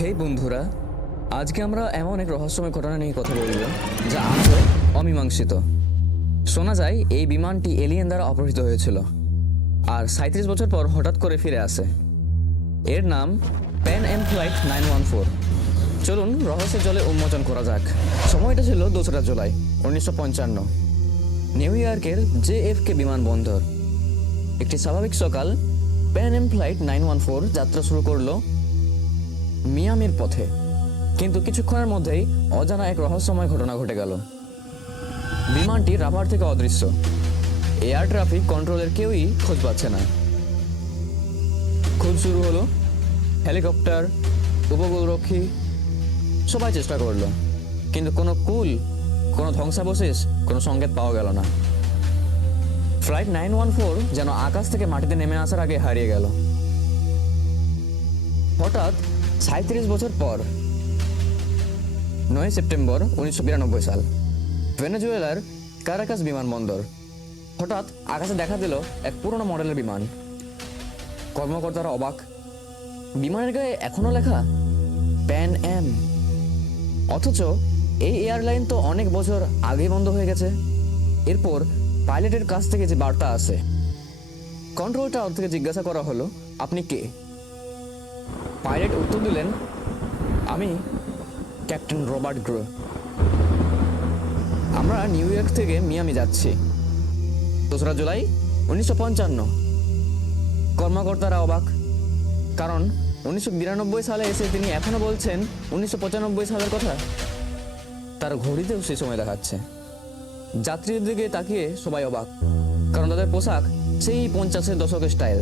হেই বন্ধুরা, আজকে আমরা এমন এক রহস্যময় ঘটনা নিয়ে কথা বলব যা আজও অমীমাংসিত। শোনা যায়, এই বিমানটি এলিয়েন দ্বারা অপহৃত হয়েছিল, আর সাঁত্রিশ বছর পর হঠাৎ করে ফিরে আসে। এর নাম Pan Am flight nine one four. চলুন, রহস্যের জলে উন্মোচন করা যাক। সময়টা ছিল দোসরা জুলাই, উনিশশো পঞ্চান্ন। নিউ ইয়র্কের জে এফ কে বিমানবন্দর। একটি স্বাভাবিক সকাল Pan Am flight nine one four যাত্রা শুরু করল মিয়ামির পথে। কিন্তু কিছুক্ষণের মধ্যেই অজানা এক রহস্যময় ঘটনা ঘটে গেল। বিমানটি রাবার থেকে অদৃশ্য। এয়ার ট্রাফিক কন্ট্রোলের কেউই খোঁজ পাচ্ছে না। খোঁজ শুরু হলো। হেলিকপ্টার, উপকূলরক্ষী সবাই চেষ্টা করল। কিন্তু কোনো কুল, কোনো ধ্বংসাবশেষ, কোনো সংকেত পাওয়া গেল না। ফ্লাইট নাইন ওয়ান ফোর যেন আকাশ থেকে মাটিতে নেমে আসার আগে হারিয়ে গেল। হঠাৎ সাঁত্রিশ বছর পর, নয় সেপ্টেম্বর উনিশশো বিরানব্বই সাল, ভেনেজুয়েলার কারাকাস বিমানবন্দর। হঠাৎ আকাশে দেখা দিল এক পুরনো মডেলের বিমান। কর্মকর্তারা অবাক, বিমানের গায়ে এখনও লেখা প্যান এম। অথচ এই এয়ারলাইন তো অনেক বছর আগেই বন্ধ হয়ে গেছে। এরপর পাইলটের কাছ থেকে যে বার্তা আসে, কন্ট্রোল টাওয়ার থেকে জিজ্ঞাসা করা হলো, আপনি কে? পাইলট উত্তর দিলেন, আমি ক্যাপ্টেন রবার্ট গ্রো। আমরা নিউ ইয়র্ক থেকে মিয়ামি যাচ্ছি। দোসরা জুলাই উনিশশো পঞ্চান্ন। কর্মকর্তারা অবাক, কারণ উনিশশো বিরানব্বই সালে এসে তিনি এখনও বলছেন উনিশশো পঁচানব্বই সালের কথা। তার ঘড়িতেও সেই সময় দেখাচ্ছে। যাত্রীদের দিকে তাকিয়ে সবাই অবাক, কারণ তাদের পোশাক সেই পঞ্চাশের দশকের স্টাইল।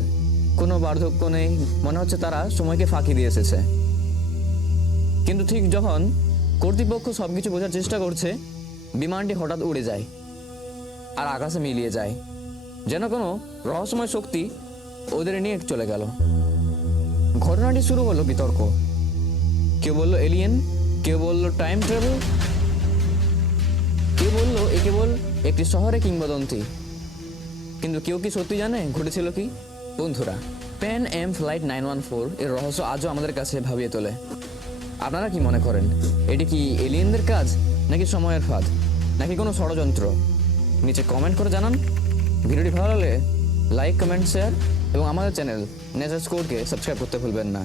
কোনো বার্ধক্য নেই। মনে হচ্ছে তারা সময়কে ফাঁকি দিয়ে এসেছে। কিন্তু ঠিক যখন কর্তৃপক্ষ সব কিছু বোঝার চেষ্টা করছে, বিমানটি হঠাৎ উড়ে যায় আর আকাশে মিলিয়ে যায়। যেন কোনো রহস্যময় শক্তি ওদের নিয়ে চলে গেল। ঘটনাটি শুরু হলো বিতর্ক। কেউ বলল এলিয়েন কেউ বলল টাইম ট্রাভেল কেউ বলল, এ কেবল একটি শহরে কিংবদন্তি। কিন্তু কেউ কি সত্যি জানে ঘটেছিল কি? বন্ধুরা Pan Am flight nine one four এর রহস্য আজও আমাদের কাছে ভাবিয়ে তোলে। আপনারা কি মনে করেন, এটি কি এলিয়েনদের কাজ, নাকি সময়ের ফাঁদ, নাকি কোনো ষড়যন্ত্র? নিচে কমেন্ট করে জানান। ভিডিওটি ভালো লাগলে লাইক কমেন্ট শেয়ার এবং আমাদের চ্যানেল নেচার স্কোরকে সাবস্ক্রাইব করতে ভুলবেন না।